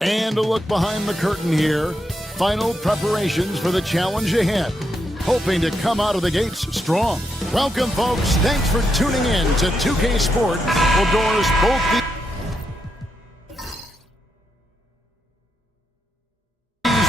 And a look behind the curtain here. Final preparations for the challenge ahead. Hoping to come out of the gates strong. Welcome, folks. Thanks for tuning in to 2K Sport. Will doors both these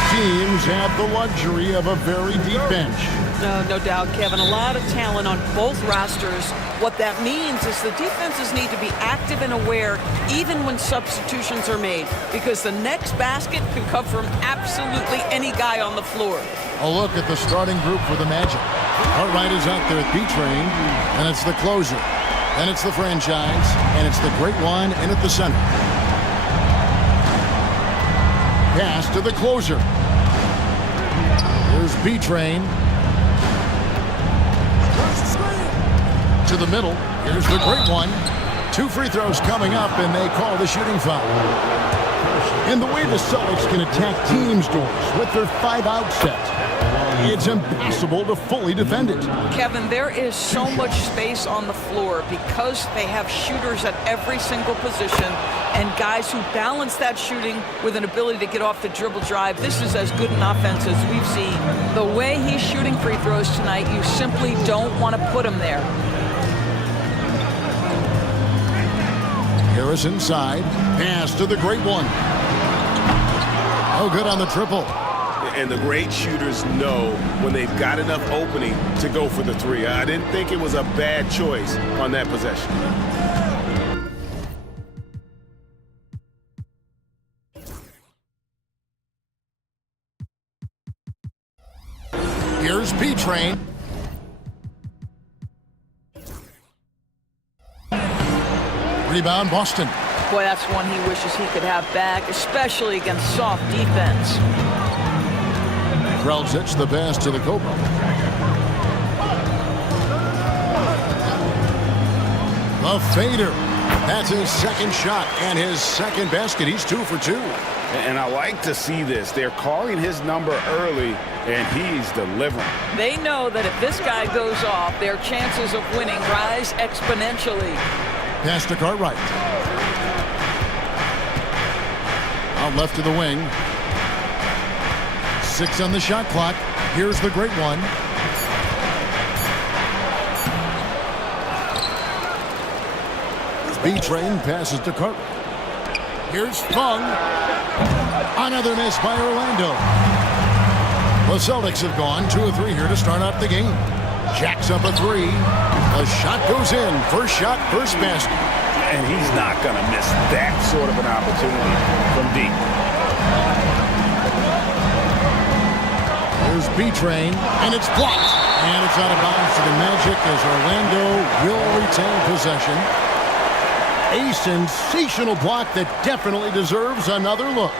teams have the luxury of a very deep bench. No doubt, Kevin. A lot of talent on both rosters. What that means is the defenses need to be active and aware even when substitutions are made, because the next basket can come from absolutely any guy on the floor. A look at the starting group for the Magic. Cartwright is out there at B-Train, and it's the closer. Then it's the franchise, and it's the great one in at the center. Pass to the closer. Here's B-Train. To the middle. Here's the great one. 2 free throws coming up, and they call the shooting foul. And the way the Celtics can attack teams' doors with their 5-out set, it's impossible to fully defend it. Kevin, there is so much space on the floor because they have shooters at every single position and guys who balance that shooting with an ability to get off the dribble drive. This is as good an offense as we've seen. The way he's shooting free throws tonight, you simply don't want to put him there. Harris inside. Pass to the great one. Oh, good on the triple. And the great shooters know when they've got enough opening to go for the three. I didn't think it was a bad choice on that possession. Here's B-Train. Rebound, Boston. Boy, that's one he wishes he could have back, especially against soft defense. Kraljic the pass to the Cobra. The fader. That's his second shot and his second basket. He's 2 for 2. And I like to see this. They're calling his number early, and he's delivering. They know that if this guy goes off, their chances of winning rise exponentially. Pass to Cartwright. Out left to the wing. 6 on the shot clock. Here's the great one. B-Train passes to Cartwright. Here's Fung. Another miss by Orlando. The Celtics have gone 2 of 3 here to start out the game. Jacks up a 3. The shot goes in. First shot, first basket. And he's not going to miss that sort of an opportunity from deep. Here's B-Train, and it's blocked. And it's out of bounds to the Magic as Orlando will retain possession. A sensational block that definitely deserves another look.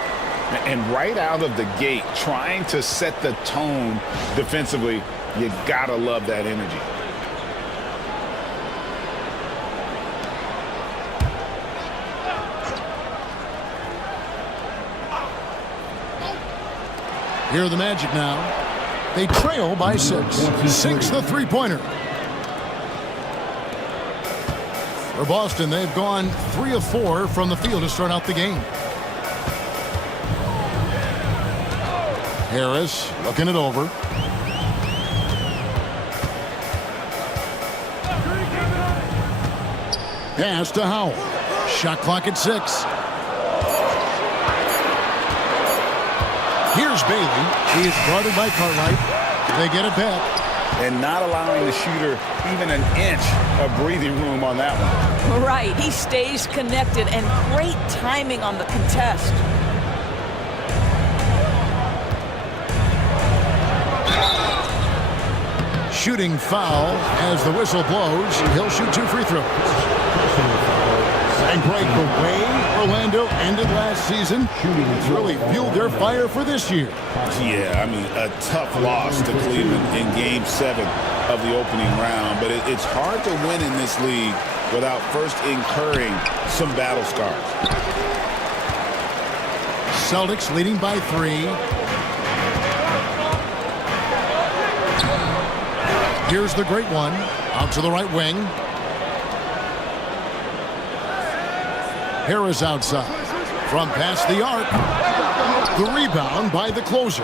And right out of the gate, trying to set the tone defensively, you gotta love that energy. Here are the Magic now. They trail by 6. 6 the three-pointer. For Boston, they've gone 3 of 4 from the field to start out the game. Harris looking it over. Pass to Howell. Shot clock at 6. Here's Bailey. He is guarded by Cartwright. They get it back. And not allowing the shooter even an inch of breathing room on that one. Right. He stays connected, and great timing on the contest. Shooting foul as the whistle blows. He'll shoot 2 free throws. And Greg, the way Orlando ended last season, it's really fueled their fire for this year. Yeah, I mean, a tough loss to Cleveland in Game 7 of the opening round. But it's hard to win in this league without first incurring some battle scars. Celtics leading by 3. Here's the great one. Out to the right wing. Harris outside. From past the arc. The rebound by the closer.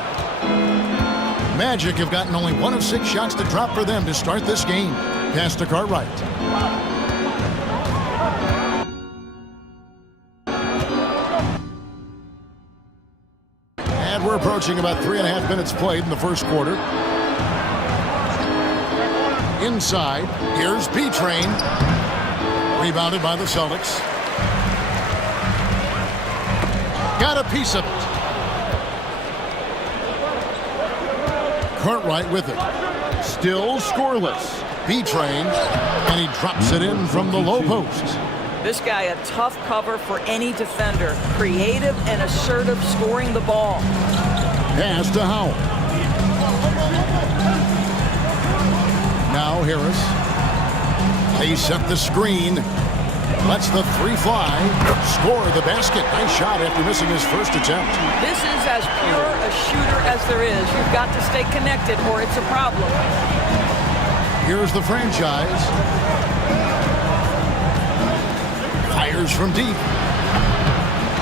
Magic have gotten only 1 of 6 shots to drop for them to start this game. Pass to Cartwright. And we're approaching about 3.5 minutes played in the first quarter. Inside, here's B-Train. Rebounded by the Celtics. Got a piece of it. Cartwright with it. Still scoreless. B-Train, and he drops it in from the low post. This guy a tough cover for any defender. Creative and assertive scoring the ball. Pass to Howell. Now Harris. They set the screen. Lets the 3 fly. Score the basket. Nice shot after missing his first attempt. This is as pure a shooter as there is. You've got to stay connected or it's a problem. Here's the franchise. Fires from deep.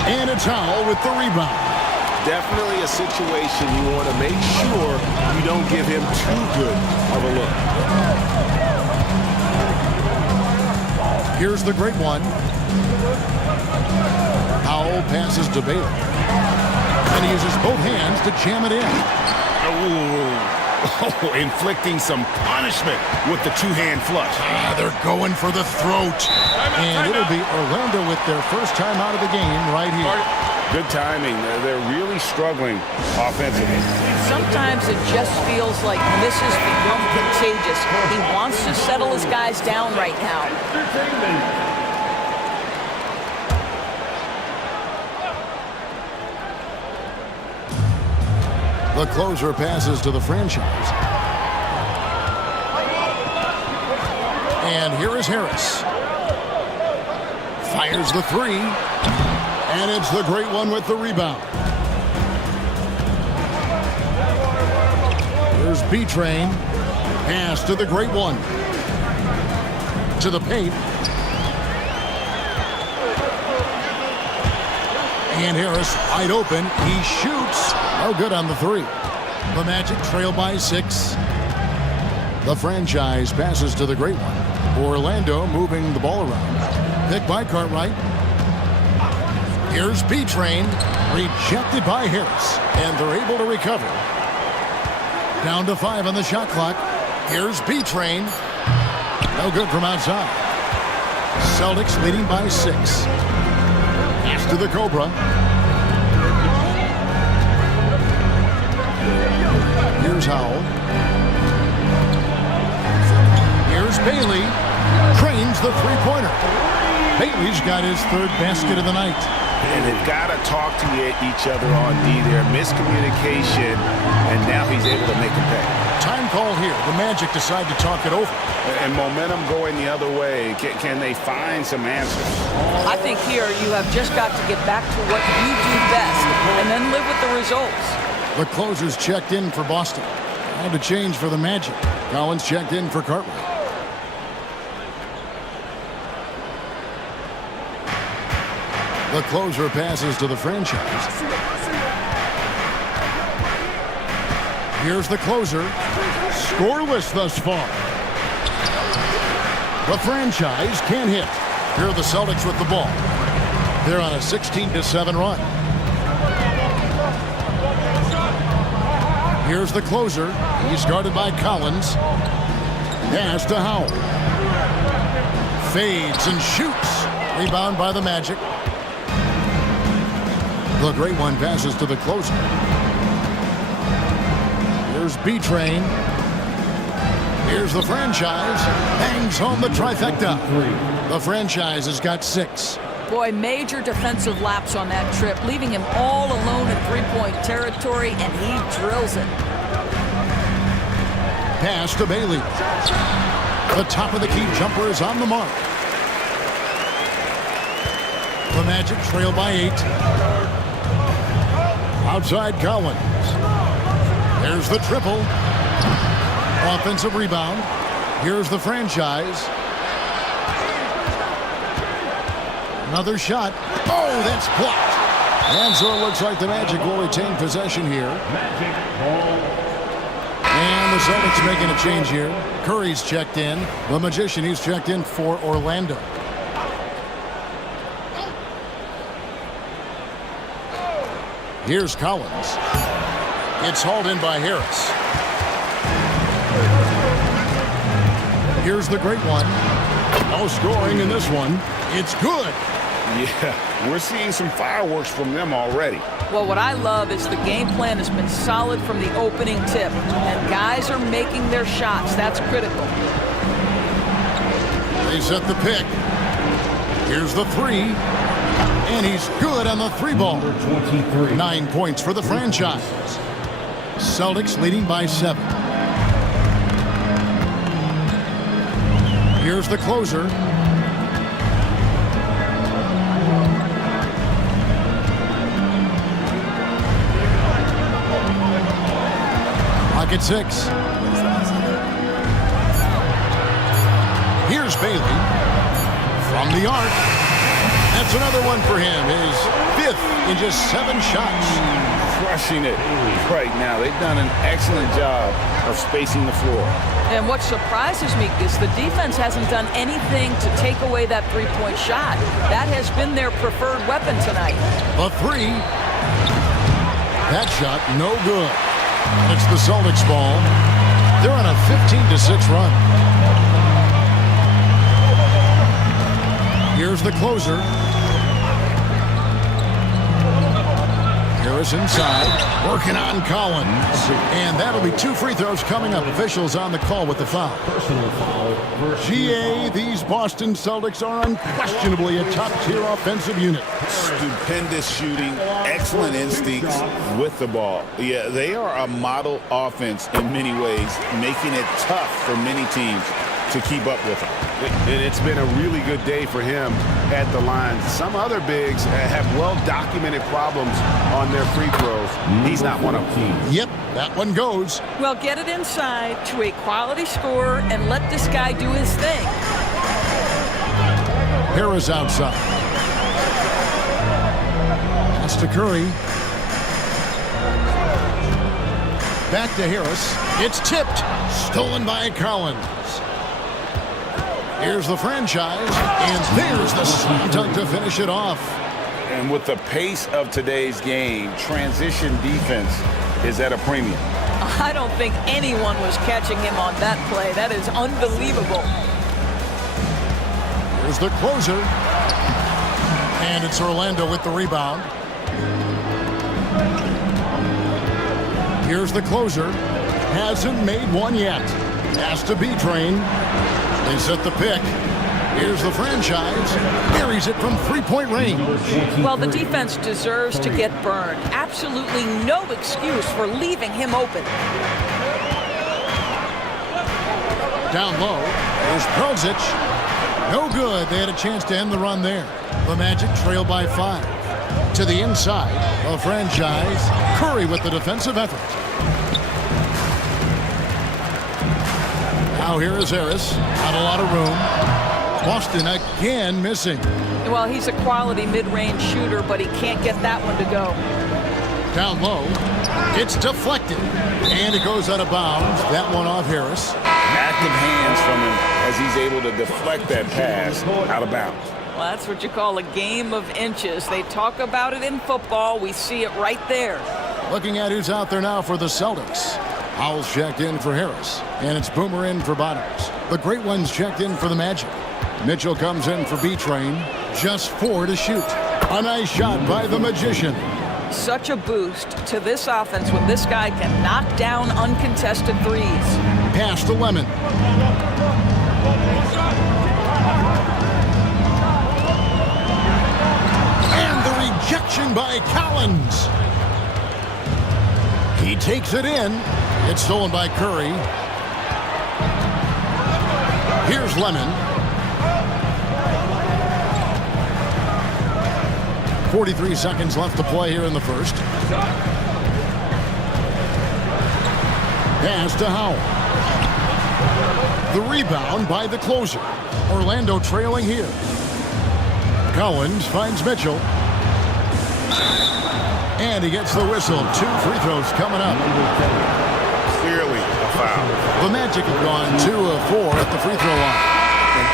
And it's Howell with the rebound. Definitely a situation you want to make sure you don't give him too good of a look. Here's the great one. Howell passes to Bailey. And he uses both hands to jam it in. Oh, inflicting some punishment with the 2-hand flush. They're going for the throat. And it'll be Orlando with their first time out of the game right here. Good timing. They're really struggling offensively. Sometimes it just feels like misses become contagious. He wants to settle his guys down right now. The closer passes to the franchise. And here is Harris. Fires the 3. And it's the great one with the rebound. Here's B-Train. Pass to the great one. To the paint. And Harris wide open. He shoots. Oh, good on the 3. The Magic trail by 6. The franchise passes to the great one. Orlando moving the ball around. Picked by Cartwright. Here's B-Train. Rejected by Harris. And they're able to recover. Down to 5 on the shot clock. Here's B-Train. No good from outside. Celtics leading by 6. Pass to the Cobra. Here's Howell. Here's Bailey. Trains the 3-pointer. Bailey's got his 3rd basket of the night. And they've got to talk to each other on D there. Miscommunication, and now he's able to make him pay. Time call here. The Magic decide to talk it over. And momentum going the other way. Can they find some answers? I think here you have just got to get back to what you do best and then live with the results. The closers checked in for Boston. Time to change for the Magic. Collins checked in for Cartwright. The closer passes to the franchise. Here's the closer. Scoreless thus far. The franchise can't hit. Here are the Celtics with the ball. They're on a 16-7 run. Here's the closer. He's guarded by Collins. Pass to Howell. Fades and shoots. Rebound by the Magic. The great one passes to the closer. Here's B-Train. Here's the franchise. Hangs home the trifecta. The franchise has got 6. Boy, major defensive lapse on that trip, leaving him all alone in 3-point territory, and he drills it. Pass to Bailey. The top of the key jumper is on the mark. The Magic trail by 8. Outside Collins. There's the triple. Offensive rebound. Here's the franchise. Another shot. Oh, that's blocked. And so it looks like the Magic will retain possession here. And the Celtics making a change here. Curry's checked in. The Magician, he's checked in for Orlando. Here's Collins. It's hauled in by Harris. Here's the great one. No scoring in this one. It's good. Yeah, we're seeing some fireworks from them already. Well, what I love is the game plan has been solid from the opening tip, and guys are making their shots. That's critical. They set the pick. Here's the three. And he's good on the three ball. 9 points for the franchise. Celtics leading by 7. Here's the closer. Pocket 6. Here's Bailey from the arc. That's another one for him. His 5th in just 7 shots. Crushing it right now. They've done an excellent job of spacing the floor. And what surprises me is the defense hasn't done anything to take away that three-point shot. That has been their preferred weapon tonight. The 3. That shot, no good. It's the Celtics ball. They're on a 15-6 run. Here's the closer. Harris inside, working on Collins. And that'll be 2 free throws coming up. Officials on the call with the foul. Personal foul. GA, these Boston Celtics are unquestionably a top-tier offensive unit. Stupendous shooting, excellent instincts with the ball. Yeah, they are a model offense in many ways, making it tough for many teams to keep up with him. And it's been a really good day for him at the line. Some other bigs have well-documented problems on their free throws. He's not one of them. Yep, that one goes. Well, get it inside to a quality scorer and let this guy do his thing. Harris outside. That's to Curry. Back to Harris. It's tipped. Stolen by Collins. Here's the franchise, and there's the slam dunk to finish it off. And with the pace of today's game, transition defense is at a premium. I don't think anyone was catching him on that play. That is unbelievable. Here's the closer. And it's Orlando with the rebound. Here's the closer. Hasn't made one yet. Has to be trained. They set the pick. Here's the franchise. Carries it from three-point range. Well, the defense deserves to get burned. Absolutely no excuse for leaving him open. Down low. There's Pelzic. No good. They had a chance to end the run there. The Magic trail by 5. To the inside. The franchise. Curry with the defensive effort. Now here is Harris. Not a lot of room. Boston again missing. Well, he's a quality mid-range shooter, but he can't get that one to go. Down low. It's deflected. And it goes out of bounds. That one off Harris. Active hands from him as he's able to deflect that pass out of bounds. Well, that's what you call a game of inches. They talk about it in football. We see it right there. Looking at who's out there now for the Celtics. Howell's checked in for Harris. And it's Boomer in for Bottoms. The great one's checked in for the Magic. Mitchell comes in for B-Train. Just 4 to shoot. A nice shot by the Magician. Such a boost to this offense when this guy can knock down uncontested threes. Pass to Lemon. And the rejection by Collins. He takes it in. It's stolen by Curry. Here's Lemon. 43 seconds left to play here in the first. Pass to Howell. The rebound by the closer. Orlando trailing here. Collins finds Mitchell. And he gets the whistle. 2 free throws coming up. Clearly a foul. The Magic have gone 2 of 4 at the free throw line.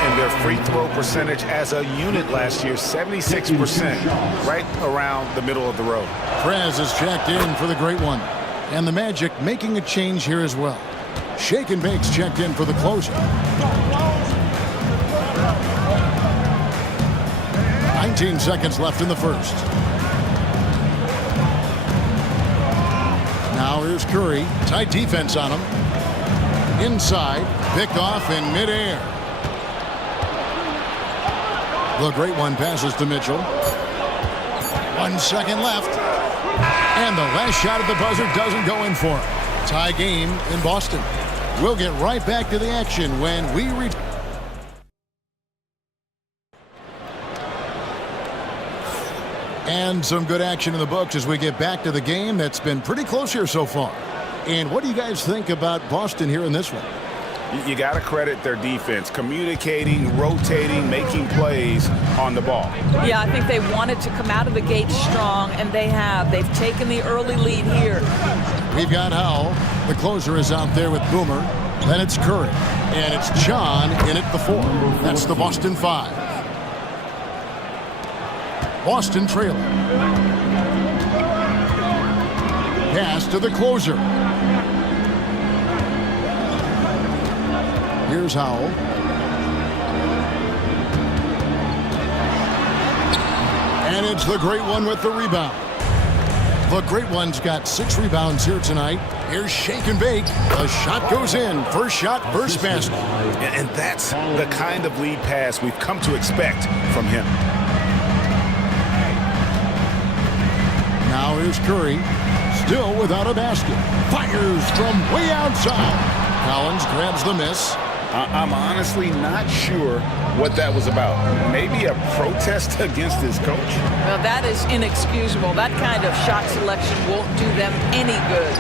And their free throw percentage as a unit last year, 76%, right around the middle of the road. Prez is checked in for the great one. And the Magic making a change here as well. Shake and Bake's checked in for the closer. 19 seconds left in the first. Now here's Curry. Tight defense on him. Inside. Picked off in midair. The great one passes to Mitchell. 1 second left. And the last shot at the buzzer doesn't go in for him. Tie game in Boston. We'll get right back to the action when we return. And some good action in the books as we get back to the game that's been pretty close here so far. And what do you guys think about Boston here in this one? You got to credit their defense, communicating, rotating, making plays on the ball. Yeah, I think they wanted to come out of the gate strong, and they have. They've taken the early lead here. We've got Howell. The closer is out there with Boomer. Then it's Curry. And it's John in at the 4. That's the Boston 5. Boston trailing. Pass to the closer. Here's Howell. And it's the great one with the rebound. The great one's got 6 rebounds here tonight. Here's Shake and Bake. The shot goes in. First shot, first basket. And that's the kind of lead pass we've come to expect from him. Now here's Curry. Still without a basket. Fires from way outside. Collins grabs the miss. I'm honestly not sure what that was about. Maybe a protest against his coach? Well, that is inexcusable. That kind of shot selection won't do them any good.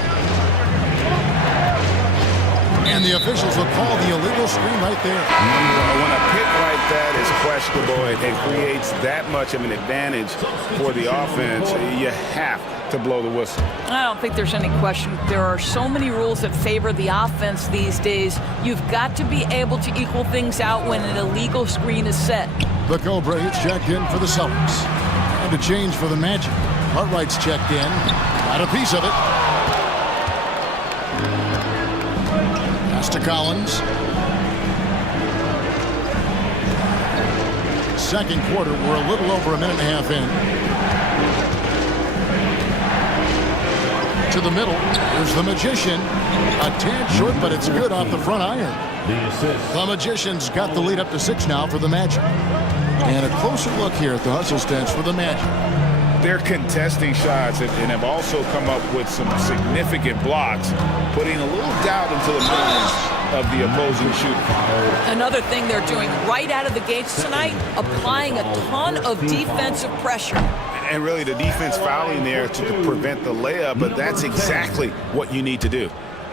And the officials will call the illegal screen right there. When a pick like that is questionable and creates that much of an advantage for the offense, you have to blow the whistle. I don't think there's any question. There are so many rules that favor the offense these days. You've got to be able to equal things out when an illegal screen is set. The Cobra is checked in for the Celtics. And a change for the Magic. Cartwright's checked in. Got a piece of it. Pass to Collins. Second quarter, we're a little over a minute and a half in. To the middle. Here's the Magician. A tad short, but it's good off the front iron. The Magician's got the lead up to 6 now for the Magic. And a closer look here at the hustle stance for the Magic. They're contesting shots and have also come up with some significant blocks, putting a little doubt into the minds of the opposing shooter. Another thing they're doing right out of the gates tonight, applying a ton of defensive pressure. And really the defense fouling there to prevent the layup, but that's exactly what you need to do.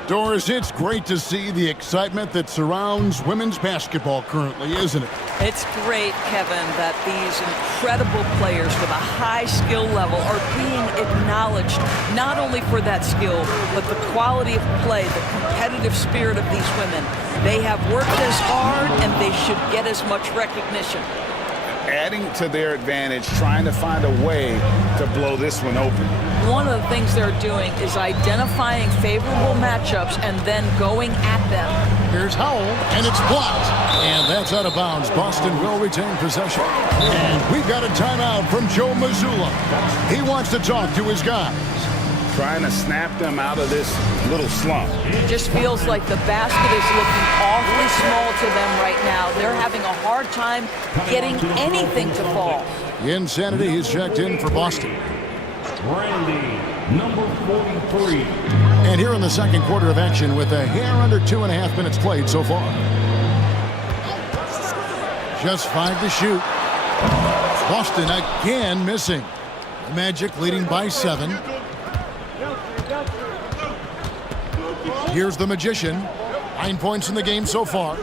Doris, it's great to see the excitement that surrounds women's basketball currently, isn't it? It's great, Kevin, that these incredible players with a high skill level are being acknowledged not only for that skill, but the quality of play, the competitive spirit of these women. They have worked as hard, and they should get as much recognition. Adding to their advantage, trying to find a way to blow this one open. One of the things they're doing is identifying favorable matchups and then going at them. Here's Howell, and it's blocked. And that's out of bounds. Boston will retain possession. And we've got a timeout from Joe Mazzulla. He wants to talk to his guys. Trying to snap them out of this little slump. It just feels like the basket is looking awfully small to them right now. They're having a hard time getting anything to fall. Insanity is checked in for Boston. Randy, number 43. And here in the second quarter of action with a hair under 2.5 minutes played so far. Just 5 to shoot. Boston again missing. The Magic leading by 7. Here's the Magician. 9 points in the game so far.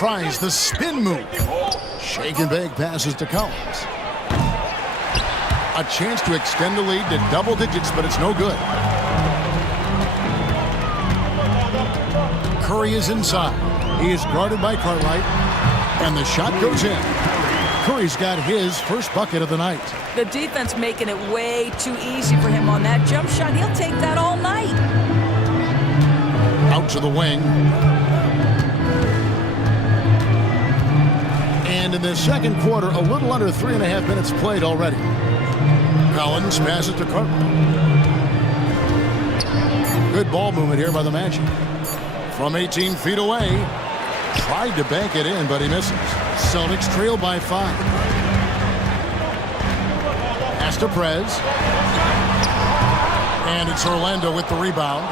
tries the spin move. Shake and bake passes to Collins. A chance to extend the lead to double digits, but it's no good. Curry is inside. He is guarded by Cartwright, and the shot goes in. Curry's got his first bucket of the night. The defense making it way too easy for him on that jump shot. He'll take that all night. Out to the wing. And in the second quarter, a little under 3.5 minutes played already. Collins passes to Cartwright. Good ball movement here by the Magic. From 18 feet away. Tried to bank it in, but he misses. Celtics trail by 5. Pass to Prez. And it's Orlando with the rebound.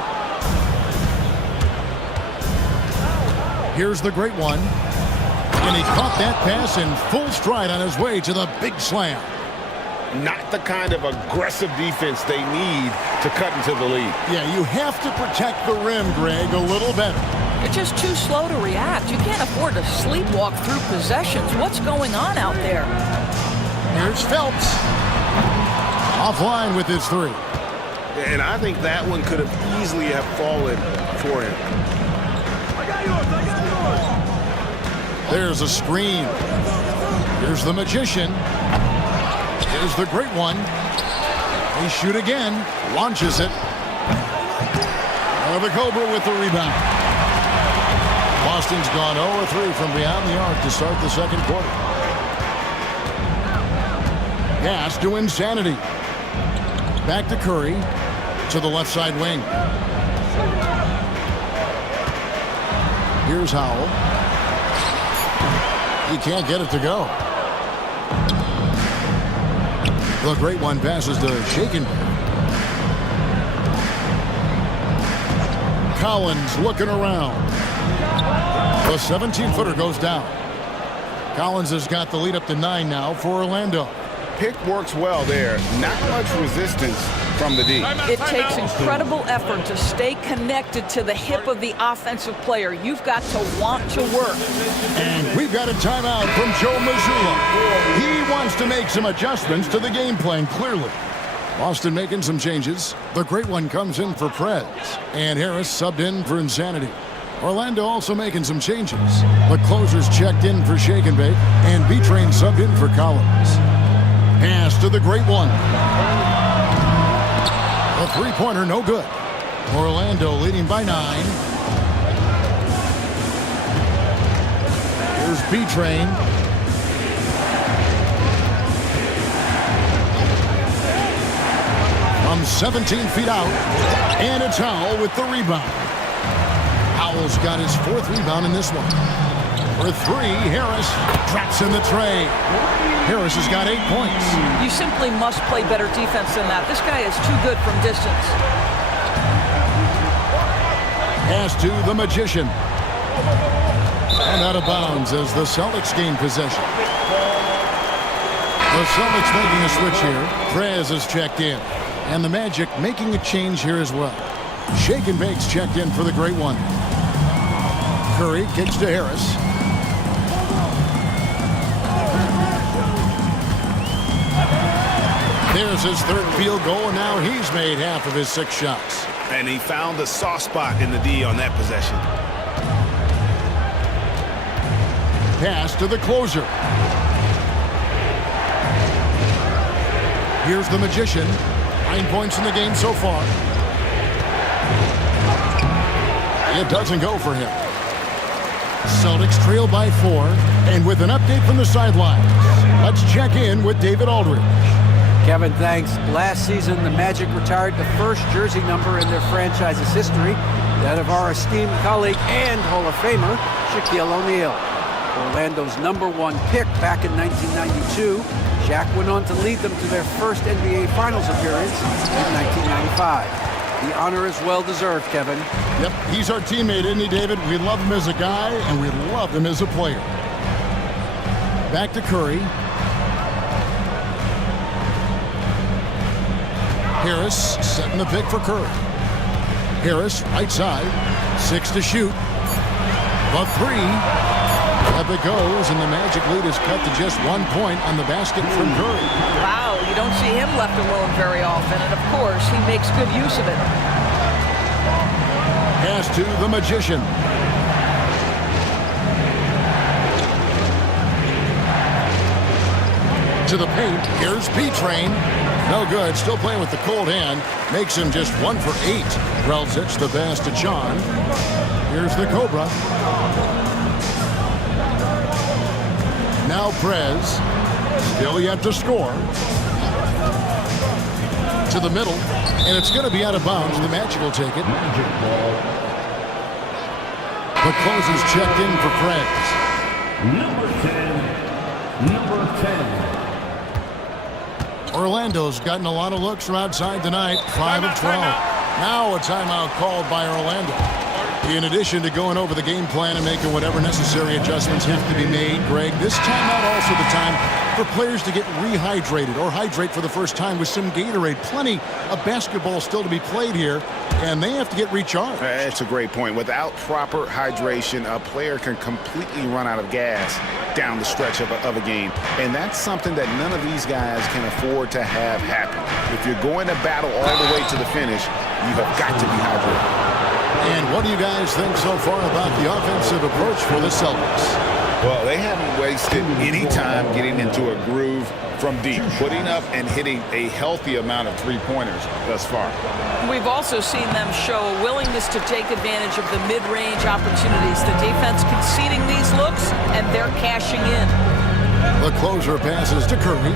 Here's the great one. And he caught that pass in full stride on his way to the big slam. Not the kind of aggressive defense they need to cut into the lead. Yeah, you have to protect the rim, Greg, a little better. You're just too slow to react. You can't afford to sleepwalk through possessions. What's going on out there? Here's Phelps. Offline with his 3. And I think that one could have easily have fallen for him. There's a screen. Here's the magician. Here's the great one. They shoot again. Launches it. The Cobra with the rebound. Boston's gone 0-3 from beyond the arc to start the second quarter. Pass to Insanity. Back to Curry. To the left side wing. Here's Howell. He can't get it to go. The great one passes to Shaken. Collins looking around. The 17-footer goes down. Collins has got the lead up to 9 now for Orlando. Pick works well there. Not much resistance from the D. It takes incredible effort to stay connected to the hip of the offensive player. You've got to want to work. And we've got a timeout from Joe Mazzulla. He wants to make some adjustments to the game plan, clearly. Boston making some changes. The great one comes in for Prez. And Harris subbed in for Insanity. Orlando also making some changes. The closers checked in for Shake and Bake. And B-Train subbed in for Collins. Pass to the great one. A three-pointer, no good. Orlando leading by 9. Here's B-Train. From 17 feet out. And it's Howell with the rebound. Howell's got his 4th rebound in this one. For 3, Harris traps in the tray. Harris has got 8 points. You simply must play better defense than that. This guy is too good from distance. Pass to the magician. And out of bounds as the Celtics gain possession. The Celtics making a switch here. Prez is checked in. And the Magic making a change here as well. Shake and Bake's checked in for the great one. Curry kicks to Harris. There's his 3rd field goal, and now he's made half of his 6 shots. And he found the soft spot in the D on that possession. Pass to the closer. Here's the magician. 9 points in the game so far. It doesn't go for him. Celtics trail by 4, and with an update from the sidelines, let's check in with David Aldridge. Kevin, thanks. Last season, the Magic retired the first jersey number in their franchise's history, that of our esteemed colleague and Hall of Famer, Shaquille O'Neal. Orlando's #1 pick back in 1992, Shaq went on to lead them to their first NBA Finals appearance in 1995. The honor is well-deserved, Kevin. Yep, he's our teammate, isn't he, David? We love him as a guy, and we love him as a player. Back to Curry. Harris setting the pick for Curry. Harris, right side. 6 to shoot. The 3. Up it goes, and the Magic lead is cut to just 1 point on the basket from Curry. Wow, you don't see him left alone very often, and of course, he makes good use of it. Pass to the Magician. To the paint. Here's P-Train. No good. Still playing with the cold hand. Makes him just 1 for 8. Relzic the pass to John. Here's the Cobra. Now Prez. Still yet to score. To the middle. And it's going to be out of bounds. The Magic will take it. The closer's checked in for Prez. Number 10. Number 10. Orlando's gotten a lot of looks from outside tonight. 5 of 12. Now a timeout called by Orlando. In addition to going over the game plan and making whatever necessary adjustments have to be made, Greg, this timeout also the time for players to get rehydrated or hydrate for the first time with some Gatorade. Plenty of basketball still to be played here, and they have to get recharged. That's a great point. Without proper hydration, a player can completely run out of gas down the stretch of a game. And that's something that none of these guys can afford to have happen. If you're going to battle all the way to the finish, you have got to be hydrated. And what do you guys think so far about the offensive approach for the Celtics? Well, they haven't wasted any time getting into a groove from deep, putting up and hitting a healthy amount of three-pointers thus far. We've also seen them show a willingness to take advantage of the mid-range opportunities. The defense conceding these looks, and they're cashing in. The closer passes to Curry.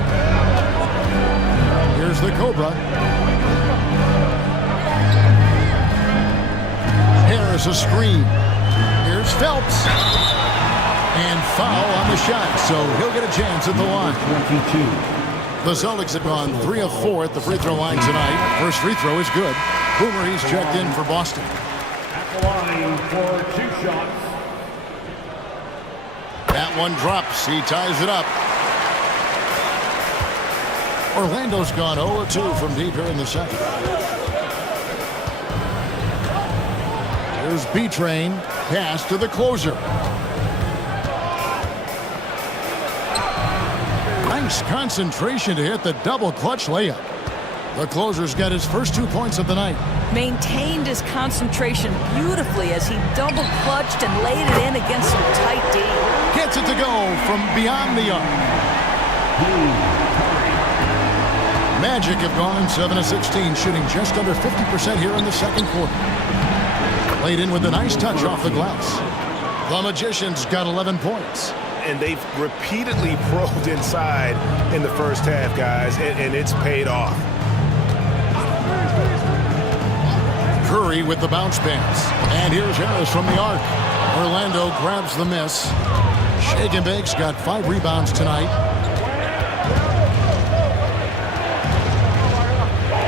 Here's the Cobra. Harris a screen. Here's Phelps. And foul on the shot, so he'll get a chance at the line. 22. The Celtics have gone 3 of 4 at the free throw line tonight. First free throw is good. Boomer, he's checked in for Boston. At the line for 2 shots. That one drops. He ties it up. Orlando's gone 0-2 from deep here in the second. Here's B-Train. Pass to the closer. Nice concentration to hit the double clutch layup. The closer's got his first 2 points of the night. Maintained his concentration beautifully as he double clutched and laid it in against some tight D. Gets it to go from beyond the arc. Magic have gone 7 of 16, shooting just under 50% here in the second quarter. Laid in with a nice touch off the glass. The Magicians got 11 points. And they've repeatedly probed inside in the first half, guys, and it's paid off. Curry with the bounce pass. And here's Harris from the arc. Orlando grabs the miss. Shake and Bake's got 5 rebounds tonight.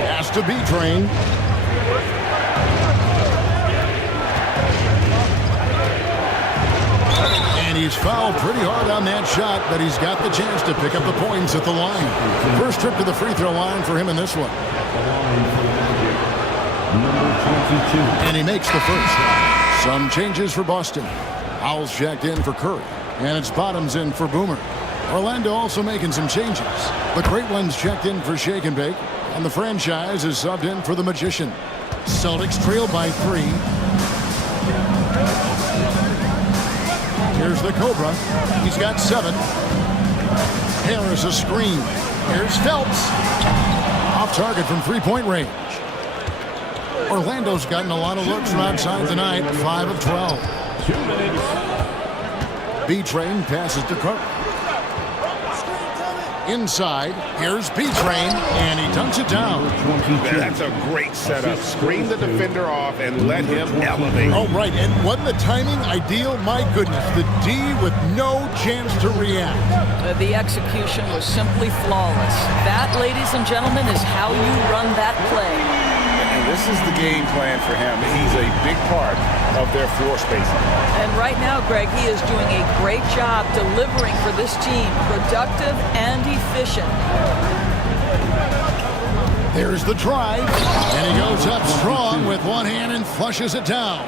Pass to B-Train. And he's fouled pretty hard on that shot, but he's got the chance to pick up the points at the line. First trip to the free throw line for him in this one. And he makes the first. Some changes for Boston. Howell's checked in for Curry. And it's Bottoms in for Boomer. Orlando also making some changes. The Great Ones checked in for Shake and Bake. And the franchise is subbed in for the Magician. Celtics trail by 3. Here's the Cobra. He's got 7. Harris a screen. Here's Phelps. Off target from three-point range. Orlando's gotten a lot of looks from outside tonight. 5 of 12. 2 minutes. B-Train passes to Curry. Inside, here's B-Train, and he dunks it down. That's a great setup. Screen the defender off and let him elevate. Oh, right, and wasn't the timing ideal? My goodness, the D with no chance to react. The execution was simply flawless. That, ladies and gentlemen, is how you run that play. And this is the game plan for him. He's a big part of their floor spacing. And right now, Greg, he is doing a great job delivering for this team. Productive and efficient. There's the drive, and he goes up strong with one hand and flushes it down.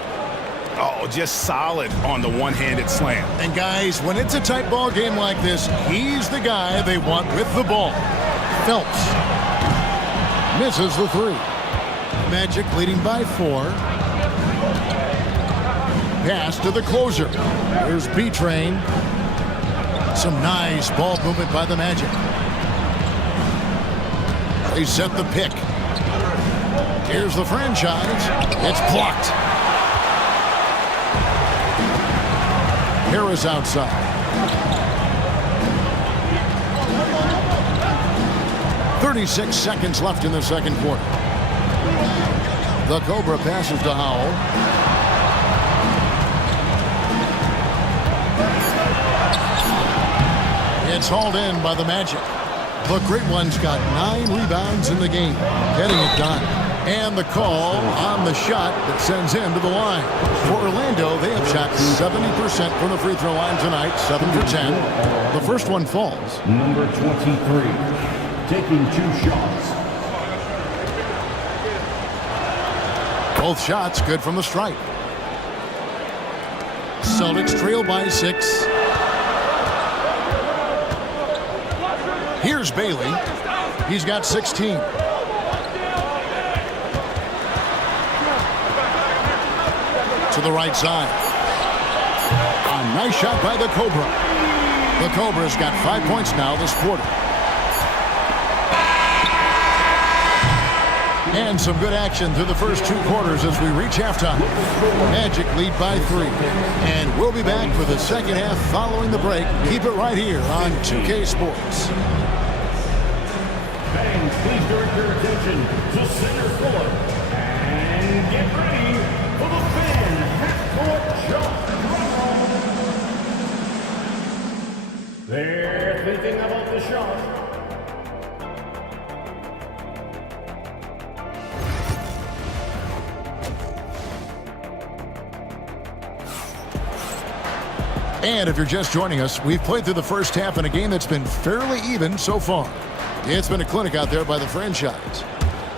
Oh, just solid on the one-handed slam. And guys, when it's a tight ball game like this, he's the guy they want with the ball. Phelps misses the three. Magic leading by 4. Pass to the closer. Here's B-Train. Some nice ball movement by the Magic. They set the pick. Here's the franchise. It's blocked. Harris outside. 36 seconds left in the second quarter. The Cobra passes to Howell. It's hauled in by the Magic. The Great One's got 9 rebounds in the game, getting it done. And the call on the shot that sends him to the line. For Orlando, they have shot 70% from the free throw line tonight, 7 for 10. The first one falls. Number 23, taking 2 shots. Both shots good from the stripe. Celtics trail by 6. Here's Bailey. He's got 16. To the right side. A nice shot by the Cobra. The Cobra's got 5 points now this quarter. And some good action through the first 2 quarters as we reach halftime. Magic lead by 3. And we'll be back for the second half following the break. Keep it right here on 2K Sports. Fans, please direct your attention to center court and get ready for the fan half-court shot. They're thinking about the shot. And if you're just joining us, we've played through the first half in a game that's been fairly even so far. It's been a clinic out there by the franchise.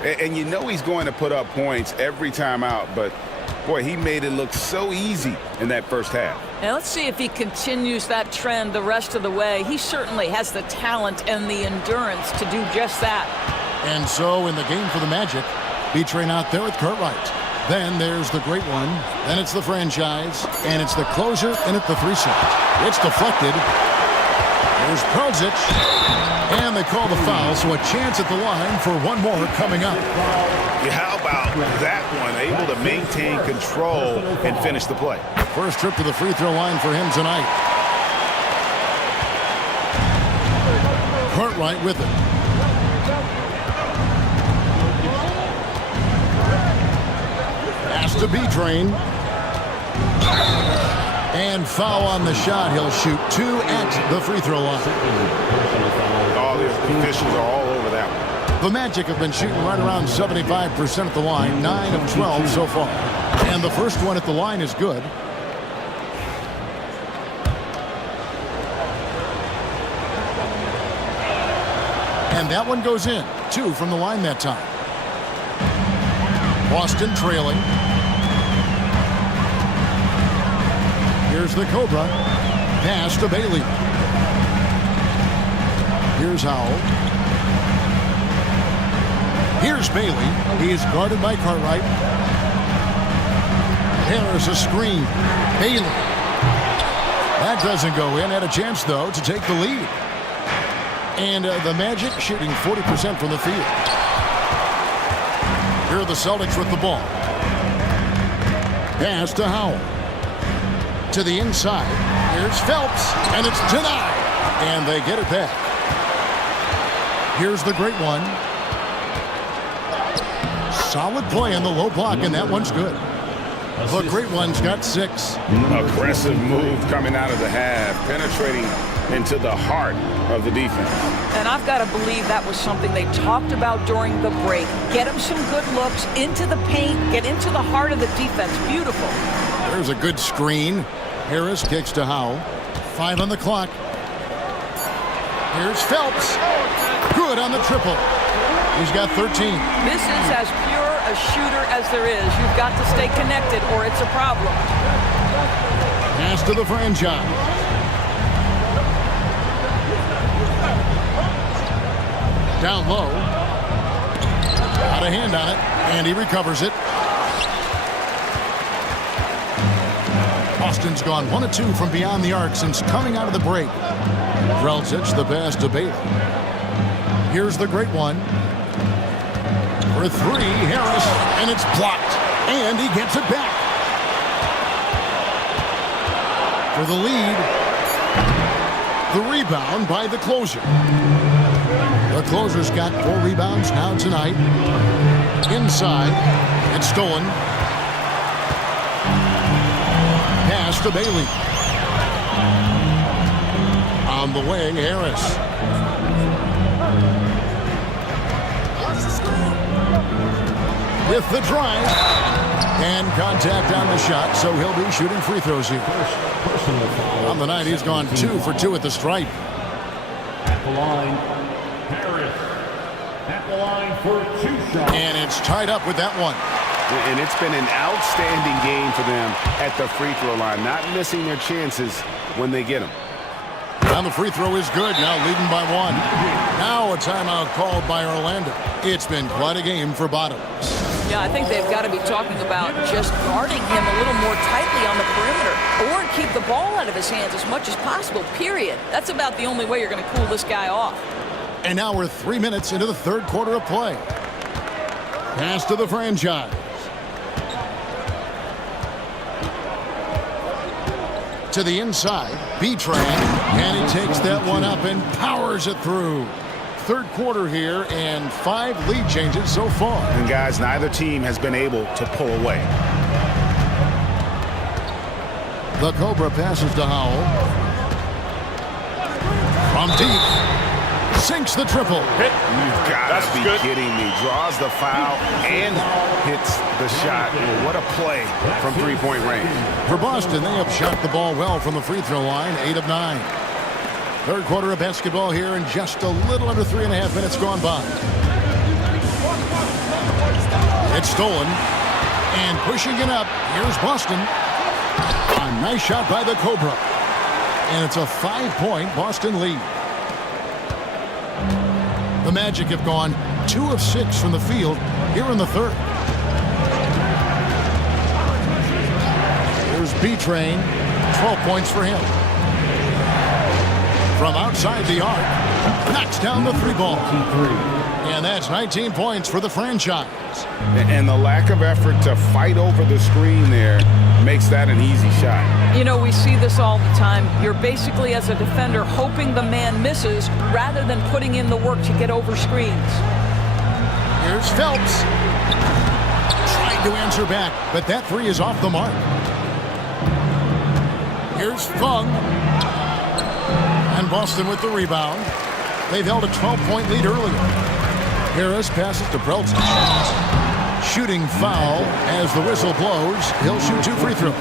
And you know he's going to put up points every time out, but boy, he made it look so easy in that first half. Now let's see if he continues that trend the rest of the way. He certainly has the talent and the endurance to do just that. And so in the game for the Magic, B-Train out there with Cartwright. Then there's the Great One. Then it's the franchise. And it's the closer and at the 3 set. It's deflected. There's Prozic. And they call the foul, so a chance at the line for one more coming up. Yeah, how about that one? Able to maintain control and finish the play. First trip to the free throw line for him tonight. Cartwright with it. Pass to B-Train. And foul on the shot. He'll shoot 2 at the free throw line. All the officials are all over that one. The Magic have been shooting right around 75% at the line, 9 of 12 so far. And the first one at the line is good. And that one goes in. 2 from the line that time. Boston trailing. Here's the Cobra. Pass to Bailey. Here's Howell. Here's Bailey. He's guarded by Cartwright. There's a screen. Bailey. That doesn't go in. Had a chance, though, to take the lead. And the Magic shooting 40% from the field. Here are the Celtics with the ball. Pass to Howell. To the inside. Here's Phelps. And it's denied. And they get it back. Here's the Great One. Solid play in the low block, and that one's good. The Great One's got 6. Aggressive move coming out of the half, penetrating into the heart of the defense. And I've got to believe that was something they talked about during the break. Get him some good looks into the paint, get into the heart of the defense. Beautiful. There's a good screen. Harris kicks to Howell. 5 on the clock. Here's Phelps. Good on the triple. He's got 13. This is as pure a shooter as there is. You've got to stay connected or it's a problem. Pass to the franchise. Down low. Got a hand on it, and he recovers it. Boston's gone 1 of 2 from beyond the arc since coming out of the break. Drelzic the pass to Bailey. Here's the great one. For 3, Harris, and it's blocked. And he gets it back. For the lead, the rebound by the closer. The closer's got 4 rebounds now tonight. Inside, it's stolen. Pass to Bailey. On the wing, Harris. With the drive. And contact on the shot, so he'll be shooting free throws here. On the night, he's gone 2 for 2 at the stripe. At the line, Harris. At the line for 2 shots. And it's tied up with that one. And it's been an outstanding game for them at the free throw line, not missing their chances when they get them. And the free throw is good, now leading by 1. Now a timeout called by Orlando. It's been quite a game for Bottoms. Yeah, I think they've got to be talking about just guarding him a little more tightly on the perimeter or keep the ball out of his hands as much as possible, period. That's about the only way you're going to cool this guy off. And now we're 3 minutes into the third quarter of play. Pass to the franchise. To the inside, Betran, and he takes that one up and powers it through. Third quarter here, and 5 lead changes so far. And guys, neither team has been able to pull away. The Cobra passes to Howell. From deep, sinks the triple. You've got to be kidding me. Draws the foul and hits the shot. What a play from three-point range. For Boston, they have shot the ball well from the free throw line, 8 of 9. Third quarter of basketball here, and just a little under 3.5 minutes gone by. It's stolen, and pushing it up, here's Boston. A nice shot by the Cobra. And it's a 5-point Boston lead. The Magic have gone 2 of 6 from the field here in the third. Here's B-Train, 12 points for him. From outside the arc, knocks down the 3-ball. And that's 19 points for the franchise. And the lack of effort to fight over the screen there makes that an easy shot. You know, we see this all the time. You're basically, as a defender, hoping the man misses rather than putting in the work to get over screens. Here's Phelps. Trying to answer back, but that 3 is off the mark. Here's Fung. And Boston with the rebound. They've held a 12-point lead earlier. Harris passes to Brelton. Shooting foul as the whistle blows. He'll shoot 2 free throws.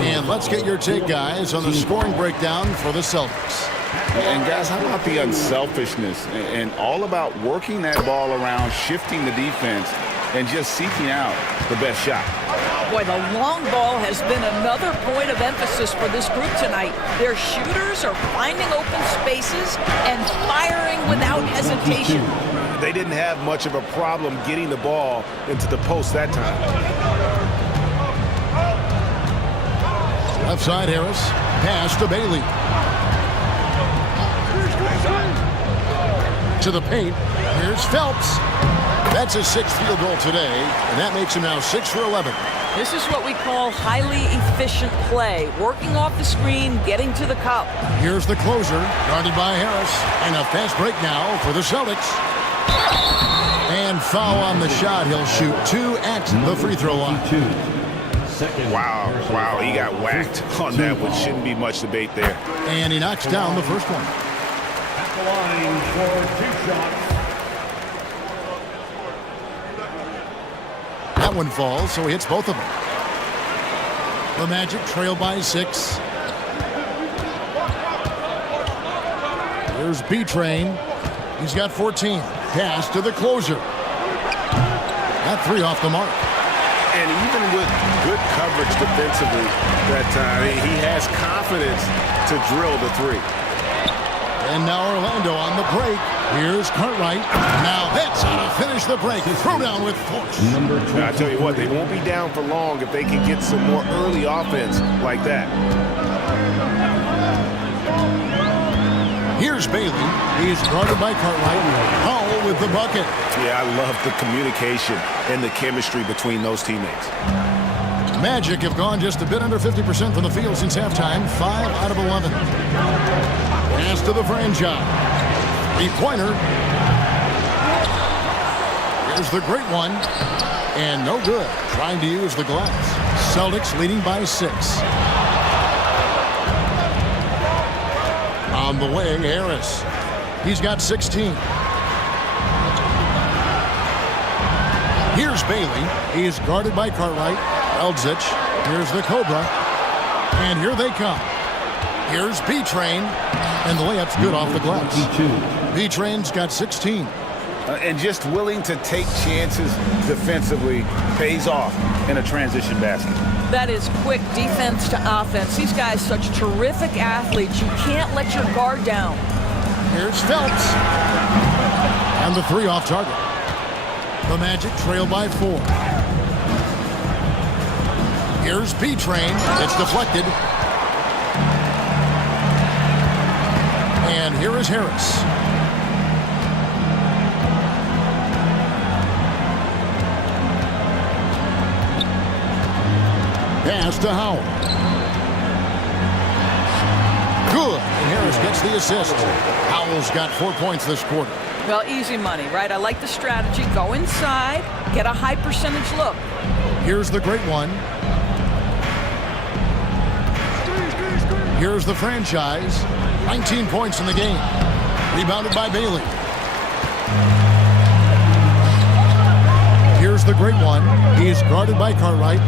And let's get your take, guys, on the scoring breakdown for the Celtics. And guys, how about the unselfishness and all about working that ball around, shifting the defense, and just seeking out the best shot. Boy, the long ball has been another point of emphasis for this group tonight. Their shooters are finding open spaces and firing without hesitation. They didn't have much of a problem getting the ball into the post that time. Left side, Harris. Pass to Bailey. To the paint. Here's Phelps. That's his 6th field goal today, and that makes him now 6 for 11. This is what we call highly efficient play. Working off the screen, getting to the cup. Here's the closer, guarded by Harris. And a fast break now for the Celtics. And foul on the shot. He'll shoot 2 at the free throw line. Wow, he got whacked on that one. Shouldn't be much debate there. And he knocks down the first one. At the line for 2 shots. That one falls, so he hits both of them. The Magic trail by 6. Here's B-Train. He's got 14. Pass to the closer. That three off the mark. And even with good coverage defensively that time, he has confidence to drill the three. And now Orlando on the break. Here's Cartwright. Now that's how to finish the break. Throw down with force. Now, I tell you what, they won't be down for long if they can get some more early offense like that. Here's Bailey. He's guarded by Cartwright. Howell with the bucket. Yeah, I love the communication and the chemistry between those teammates. Magic have gone just a bit under 50% from the field since halftime. 5 out of 11. Pass to the franchise. Three-pointer. Here's the great one. And no good. Trying to use the glass. Celtics leading by 6. On the way, Harris. He's got 16. Here's Bailey. He's guarded by Cartwright. Eldzic. Here's the Cobra. And here they come. Here's B-Train. And the layup's good off the glass. B-Train's got 16. And just willing to take chances defensively pays off in a transition basket. That is quick defense to offense. These guys such terrific athletes. You can't let your guard down. Here's Phelps. And the three off target. The Magic trail by 4. Here's B-Train. It's deflected. And here is Harris. Pass to Howell. Good. And Harris gets the assist. Howell's got 4 points this quarter. Well, easy money, right? I like the strategy. Go inside, get a high percentage look. Here's the great one. Here's the franchise. 19 points in the game. Rebounded by Bailey. Here's the great one. He's guarded by Cartwright.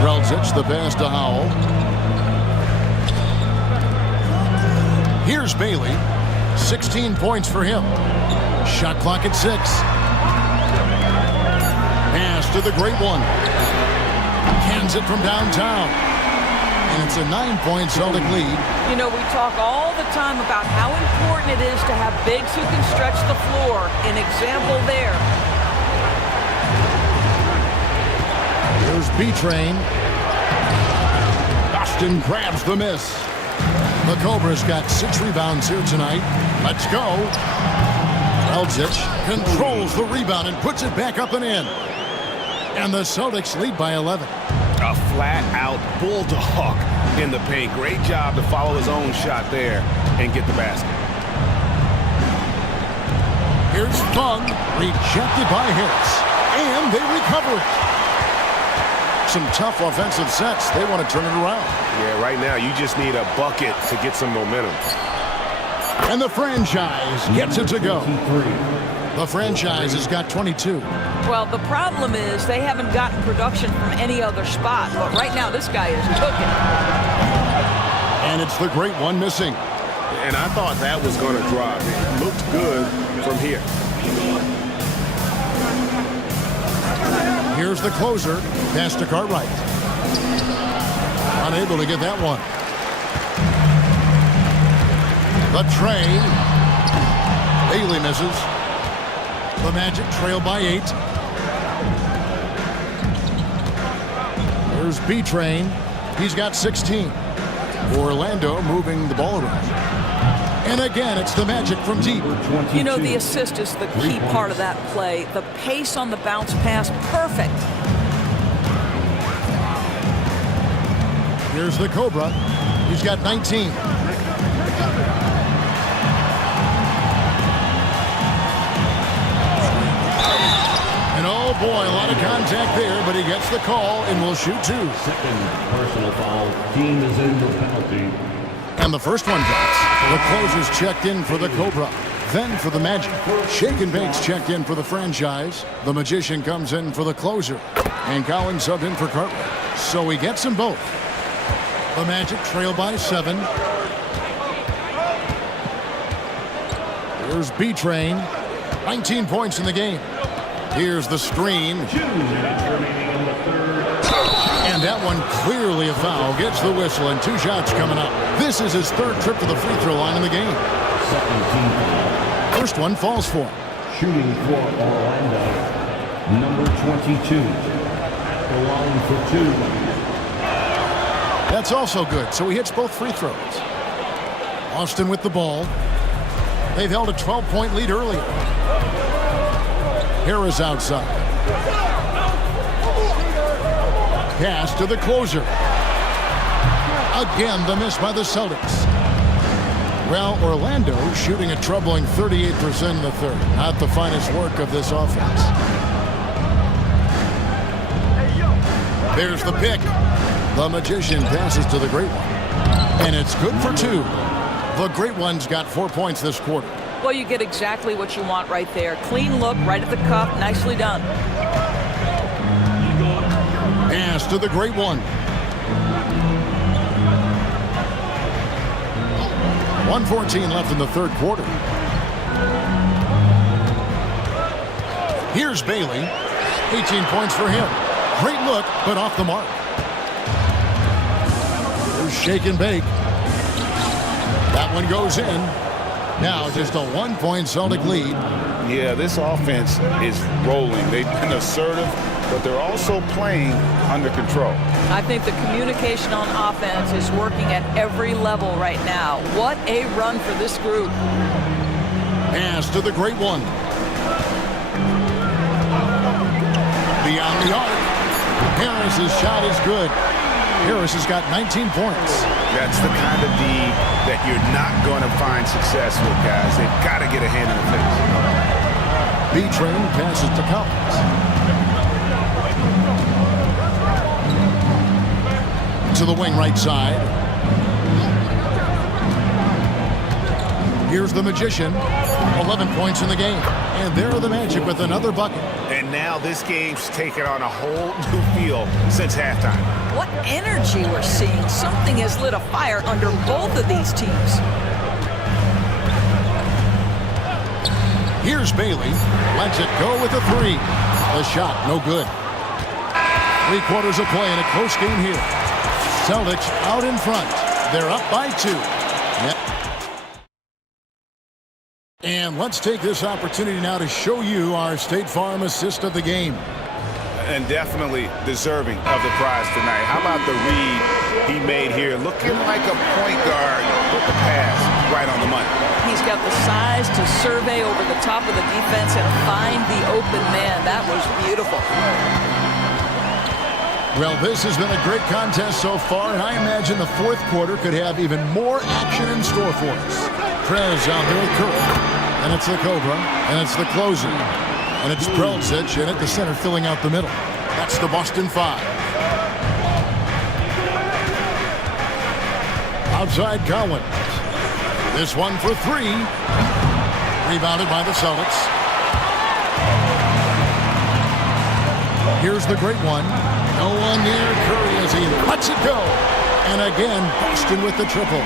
Eldzic, the pass to Howell. Here's Bailey. 16 points for him. Shot clock at 6. Pass to the great one. Cans it from downtown. And it's a 9-point Celtic lead. You know, we talk all the time about how important it is to have bigs who can stretch the floor. An example there. Here's B-Train. Austin grabs the miss. The Cobra's got 6 rebounds here tonight. Let's go. Eldzic controls the rebound and puts it back up and in. And the Celtics lead by 11. A flat-out bulldog in the paint. Great job to follow his own shot there and get the basket. Here's Fung, rejected by Harris. And they recover it. Some tough offensive sets. They want to turn it around. Yeah, right now you just need a bucket to get some momentum. And the franchise gets it to go. The franchise has got 22. Well, the problem is they haven't gotten production from any other spot. But right now, this guy is cooking. And it's the great one missing. And I thought that was going to drop. It looked good from here. Here's the closer. Pass to Cartwright. Unable to get that one. The tray. Bailey misses. The Magic trail by 8. There's B-Train. He's got 16. Orlando moving the ball around. And again, it's the Magic from deep. You know, the assist is the key part of that play. The pace on the bounce pass, perfect. Here's the Cobra. He's got 19. And oh boy, a lot of contact there, but he gets the call and will shoot 2. Second personal foul. Team is in for penalty. And the first one drops. The closer's checked in for the Cobra. Then for the Magic. Shake and Bake's checked in for the franchise. The Magician comes in for the closer. And Collins subbed in for Cartwright. So he gets them both. The Magic trail by 7. Here's B-Train. 19 points in the game. Here's the screen. 2 minutes remaining in the third. And that one clearly a foul. Gets the whistle and 2 shots coming up. This is his 3rd trip to the free throw line in the game. Second team foul. First one falls for him. Shooting for Orlando, number 22. At the line for 2. That's also good, so he hits both free throws. Austin with the ball. They've held a 12-point lead earlier. Harris outside. Pass to the closer. Again, the miss by the Celtics. Well, Orlando shooting a troubling 38% in the third. Not the finest work of this offense. There's the pick. The Magician passes to the Great One. And it's good for 2. The Great One's got 4 points this quarter. Well, you get exactly what you want right there. Clean look, right at the cup. Nicely done. Pass to the Great One. 1:14 left in the third quarter. Here's Bailey. 18 points for him. Great look, but off the mark. There's shake and bake. That one goes in. Now just a 1-point Celtic lead. Yeah, this offense is rolling. They've been assertive, but they're also playing under control. I think the communication on offense is working at every level right now. What a run for this group. Pass to the Great One. Beyond the arc. Harris's shot is good. Harris has got 19 points. That's the kind of D that you're not going to find success with, guys. They've got to get a hand in the face. B-Train passes to Collins. To the wing right side. Here's the Magician. 11 points in the game. And there are the Magic with another bucket. And now this game's taken on a whole new feel since halftime. What energy we're seeing. Something has lit a fire under both of these teams. Here's Bailey. Lets it go with a 3. The shot, no good. 3 quarters of play in a close game here. Celtics out in front. They're up by 2. Yep. And let's take this opportunity now to show you our State Farm assist of the game. And definitely deserving of the prize tonight. How about the read he made here? Looking like a point guard with the pass right on the money. He's got the size to survey over the top of the defense and find the open man. That was beautiful. Well, this has been a great contest so far, and I imagine the fourth quarter could have even more action in store for us. Prez out there with Curry, and it's the Cobra, and it's the closer, and it's Prelcic, and at the center filling out the middle. That's the Boston 5. Outside Collins. This one for 3. Rebounded by the Celtics. Here's the Great One. No one near Curry as he lets it go. And again, Boston with the triple.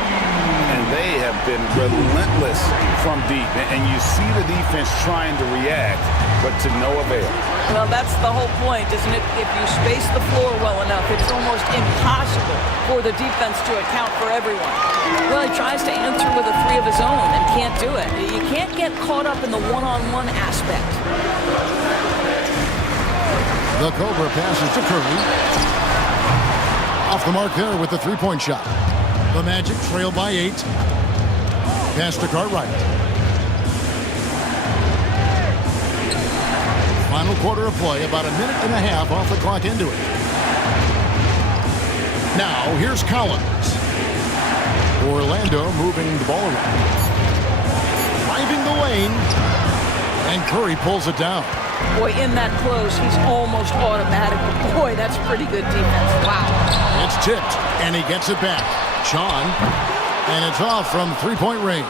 And they have been relentless from deep. And you see the defense trying to react, but to no avail. Well, that's the whole point, isn't it? If you space the floor well enough, it's almost impossible for the defense to account for everyone. Well, he tries to answer with a 3 of his own and can't do it. You can't get caught up in the one-on-one aspect. The Cobra passes to Curry. Off the mark there with the 3-point shot. The Magic trail by 8. Pass to Cartwright. Final quarter of play, about a minute and a half off the clock into it. Now, here's Collins. Orlando moving the ball around. Driving the lane. And Curry pulls it down. Boy, in that close, he's almost automatic. Boy, that's pretty good defense. Wow. It's tipped, and he gets it back. Sean, and it's off from 3-point range.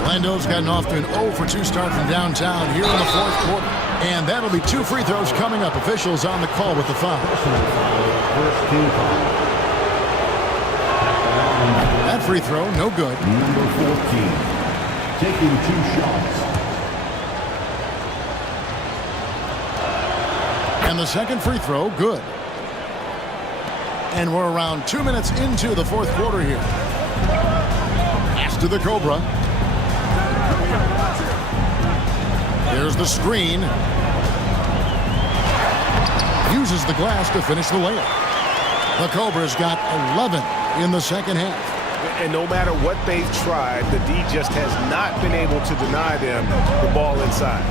Orlando's gotten off to an 0 for 2 start from downtown here in the fourth quarter. And that'll be 2 free throws coming up. Officials on the call with the foul. First team foul. That free throw, no good. Number 14, taking 2 shots. And the second free throw, good. And we're around 2 minutes into the fourth quarter here. Pass to the Cobra. There's the screen. Uses the glass to finish the layup. The Cobra's got 11 in the second half. And no matter what they've tried, the D just has not been able to deny them the ball inside.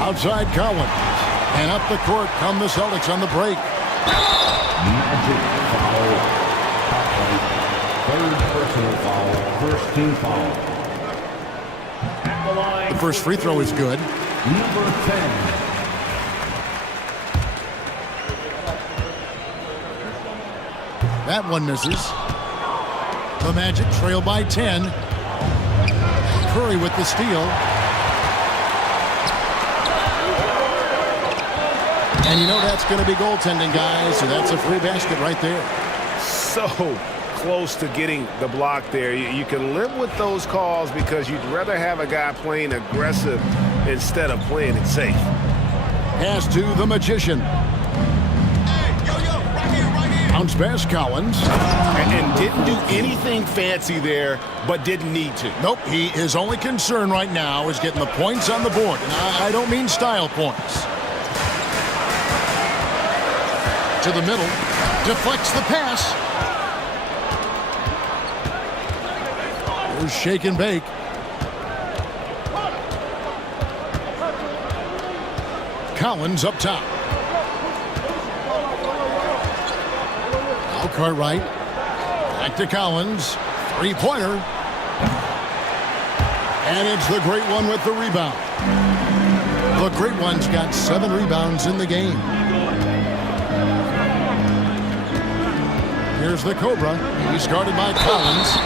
Outside Collins. And up the court come the Celtics on the break. Magic foul. Third personal foul. First team foul. At the line. The first free throw is good. Number 10. That one misses. The Magic trail by 10. Curry with the steal. And you know that's going to be goaltending, guys, so that's a free basket right there. So close to getting the block there. You can live with those calls because you'd rather have a guy playing aggressive instead of playing it safe. Pass to the Magician. Bounce pass, Collins. And didn't do anything fancy there, but didn't need to. Nope, his only concern right now is getting the points on the board. And I don't mean style points. To the middle. Deflects the pass. Here's shake and bake. Collins up top. Now Cartwright. Back to Collins. Three-pointer. And it's the Great One with the rebound. The Great One's got 7 rebounds in the game. Here's the Cobra. He's guarded by Collins.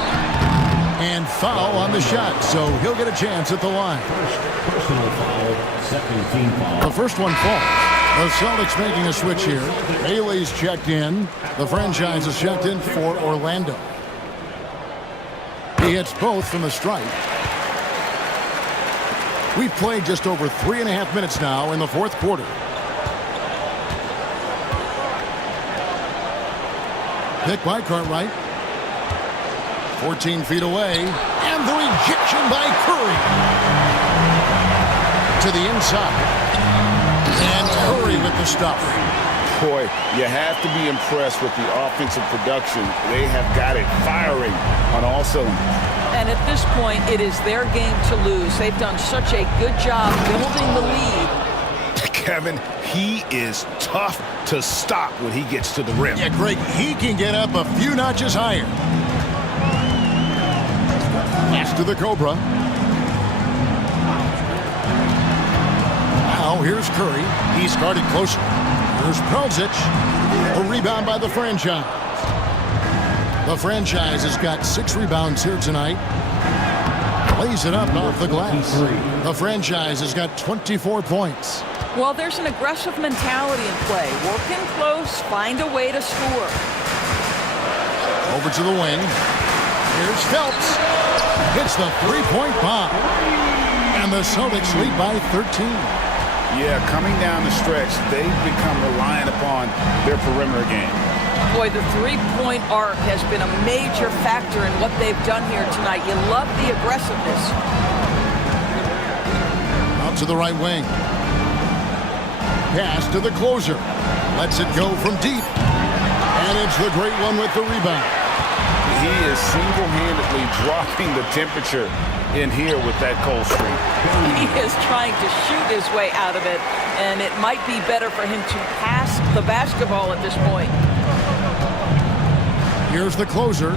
And foul on the shot, so he'll get a chance at the line. First personal foul. Second team foul. The first one falls. The Celtics making a switch here. Bailey's checked in. The franchise is checked in for Orlando. He hits both from the stripe. We've played just over 3.5 minutes now in the fourth quarter. Pick by Cartwright. 14 feet away. And the rejection by Curry. To the inside. And Curry with the stuff. Boy, you have to be impressed with the offensive production. They have got it firing on all cylinders. And at this point, it is their game to lose. They've done such a good job building the lead. Kevin, he is tough to stop when he gets to the rim. Yeah, Greg, he can get up a few notches higher. Pass to the Cobra. Now here's Curry. He's guarded closer. Here's Pelzic. A rebound by the franchise. The franchise has got 6 rebounds here tonight. Lays it up off the glass. The franchise has got 24 points. Well, there's an aggressive mentality in play. Work in close, find a way to score. Over to the wing. Here's Phelps. Hits the three-point bomb. And the Celtics lead by 13. Yeah, coming down the stretch, they've become reliant upon their perimeter game. Boy, the three-point arc has been a major factor in what they've done here tonight. You love the aggressiveness. Out to the right wing. Pass to the closer. Lets it go from deep. And it's the Great One with the rebound. He is single-handedly dropping the temperature in here with that cold streak. He is trying to shoot his way out of it, and it might be better for him to pass the basketball at this point. Here's the closer.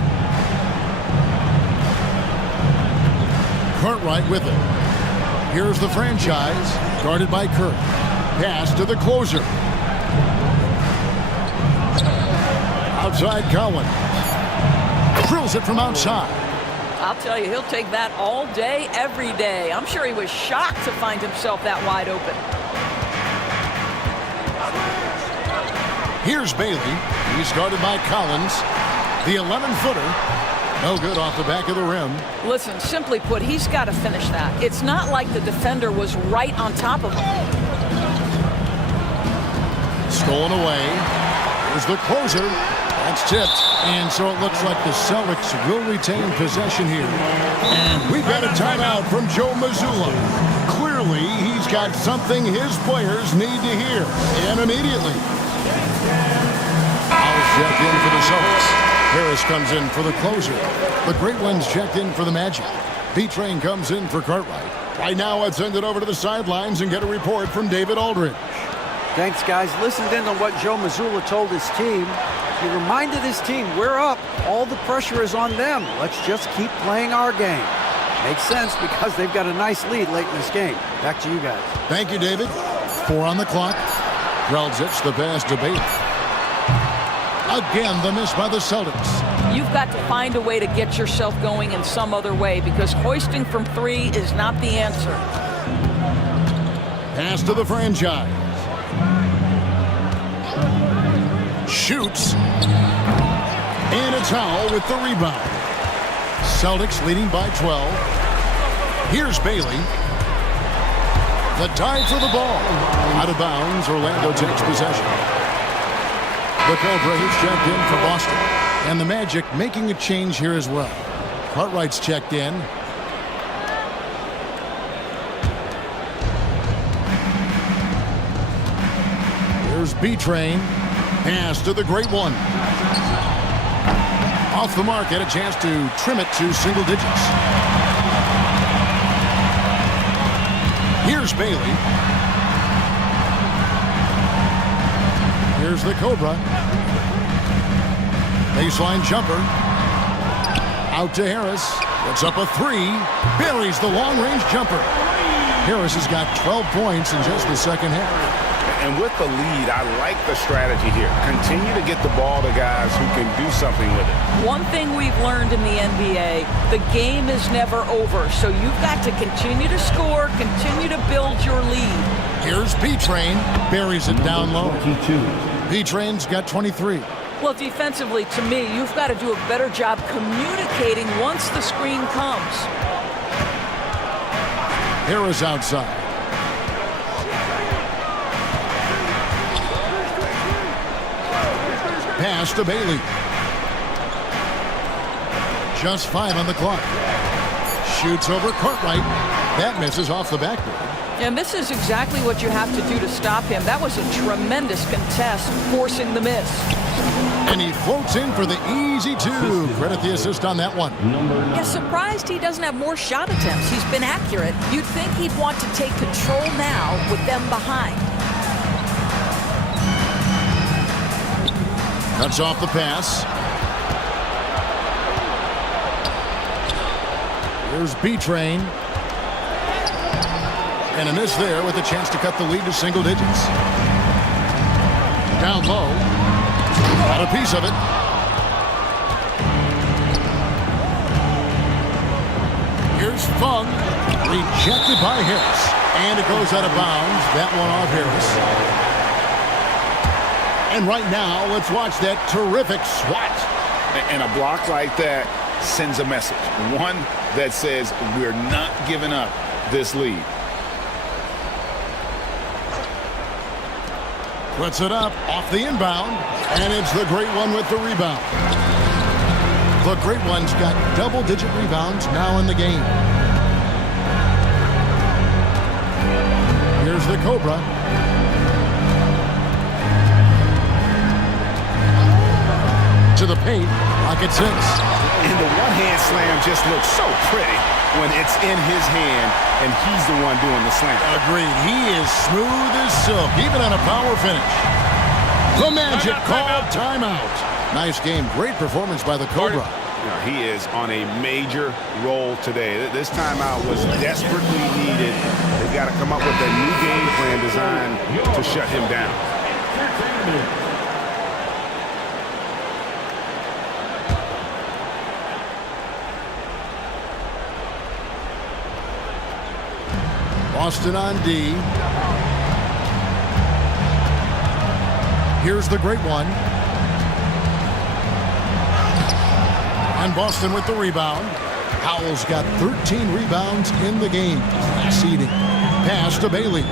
Cartwright with it. Here's the franchise, guarded by Kirk. Pass to the closer. Outside Collins. Drills it from outside. I'll tell you, he'll take that all day, every day. I'm sure he was shocked to find himself that wide open. Here's Bailey. He's guarded by Collins. The 11-footer. No good off the back of the rim. Listen, simply put, he's got to finish that. It's not like the defender was right on top of him. Stolen away. Here's the closer. That's tipped. And so it looks like the Celtics will retain possession here. And we've got a timeout from Joe Mazzulla. Clearly, he's got something his players need to hear. And immediately. Fouls checked in for the Celtics. Harris comes in for the closer. The Great Ones checked in for the Magic. B-Train comes in for Cartwright. Right now, let's send it over to the sidelines and get a report from David Aldridge. Thanks, guys. Listened in on what Joe Mazzulla told his team. He reminded his team, we're up. All the pressure is on them. Let's just keep playing our game. Makes sense because they've got a nice lead late in this game. Back to you guys. Thank you, David. 4 on the clock. Drelzic, the pass to Bailey. Again, the miss by the Celtics. You've got to find a way to get yourself going in some other way because hoisting from 3 is not the answer. Pass to the franchise. Shoots. And it's Howell with the rebound. Celtics leading by 12. Here's Bailey. The dive for the ball. Out of bounds, Orlando takes possession. The Cobra is checked in for Boston. And the Magic making a change here as well. Cartwright's checked in. Here's B-Train. Pass to the Great One. Off the mark, had a chance to trim it to single digits. Here's Bailey. Here's the Cobra. Baseline jumper. Out to Harris. Puts up a 3. Buries the long-range jumper. Harris has got 12 points in just the second half. And with the lead, I like the strategy here. Continue to get the ball to guys who can do something with it. One thing we've learned in the NBA, the game is never over. So you've got to continue to score, continue to build your lead. Here's B-Train. Buries it down low. 22. B-Train's got 23. Well, defensively, to me, you've got to do a better job communicating once the screen comes. Harris outside. Pass to Bailey. Just 5 on the clock. Shoots over Cartwright. That misses off the backboard. And this is exactly what you have to do to stop him. That was a tremendous contest, forcing the miss. And he floats in for the easy 2. Credit the assist on that one. Yeah, surprised he doesn't have more shot attempts. He's been accurate. You'd think he'd want to take control now with them behind. Cuts off the pass. Here's B-Train. And a miss there with a chance to cut the lead to single digits. Down low. Got a piece of it. Here's Fung. Rejected by Harris. And it goes out of bounds. That one off Harris. And right now, let's watch that terrific swat. And a block like that sends a message. One that says we're not giving up this lead. Puts it up off the inbound. And it's the Great One with the rebound. The Great One's got double-digit rebounds now in the game. Here's the Cobra. To the paint, pocket 6. And the one-hand slam just looks so pretty when it's in his hand and he's the one doing the slam. Agreed. He is smooth as silk, even on a power finish. The Magic called timeout. Nice game. Great performance by the Cobra. He is on a major roll today. This timeout was desperately needed. They've got to come up with a new game plan designed to shut him down. Boston on D. Here's the Great One. And Boston with the rebound. Howell's got 13 rebounds in the game. Seeding. Pass to Bailey.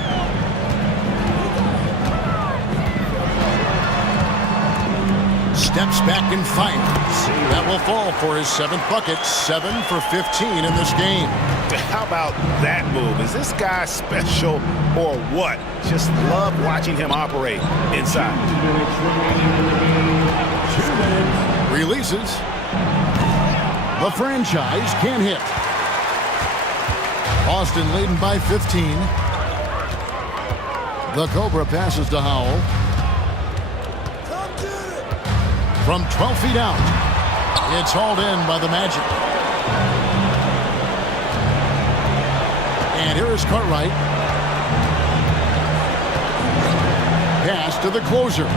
Steps back and fires. That will fall for his 7th bucket. 7 for 15 in this game. How about that move? Is this guy special or what? Just love watching him operate inside. 2 minutes. Releases. The franchise can't hit. Boston leading by 15. The Cobra passes to Howell. From 12 feet out. It's hauled in by the Magic. And here is Cartwright. Pass to the closer.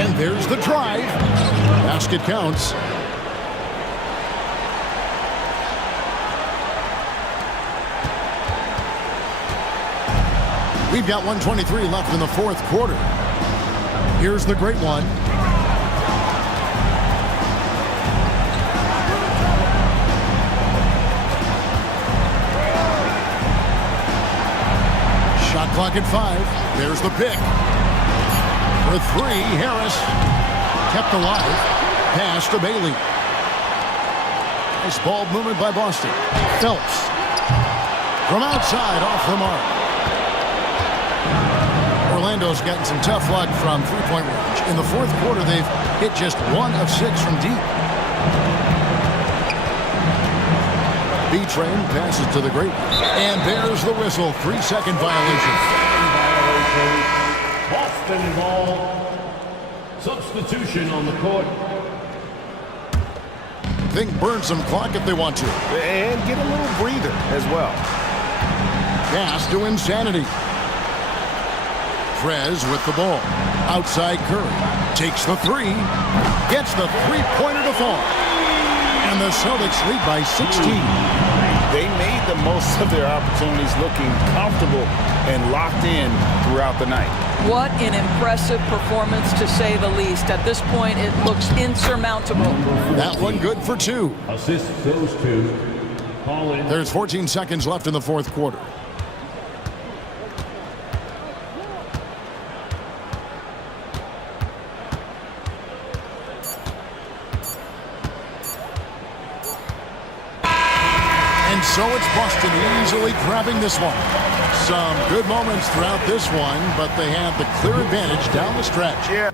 And there's the drive. Basket counts. We've got 1:23 left in the 4th quarter. Here's the great one. Shot clock at 5. There's the pick. For 3, Harris. Kept alive. Pass to Bailey. Nice ball movement by Boston. Phelps. From outside, off the mark. Orlando's gotten some tough luck from three-point range. In the 4th quarter, they've hit just 1 of 6 from deep. B-Train passes to the great. And there's the whistle. 3-second violation. Boston ball. Substitution on the court. Think burn some clock if they want to. And get a little breather as well. Pass to Insanity. Trez with the ball. Outside Curry. Takes the 3. Gets the three-pointer to fall. And the Celtics lead by 16. They made the most of their opportunities, looking comfortable and locked in throughout the night. What an impressive performance, to say the least. At this point, it looks insurmountable. That one good for 2. Assist goes to Collins. There's 14 seconds left in the 4th quarter. And so it's Boston easily grabbing this one. Some good moments throughout this one, but they have the clear advantage down the stretch. Yeah.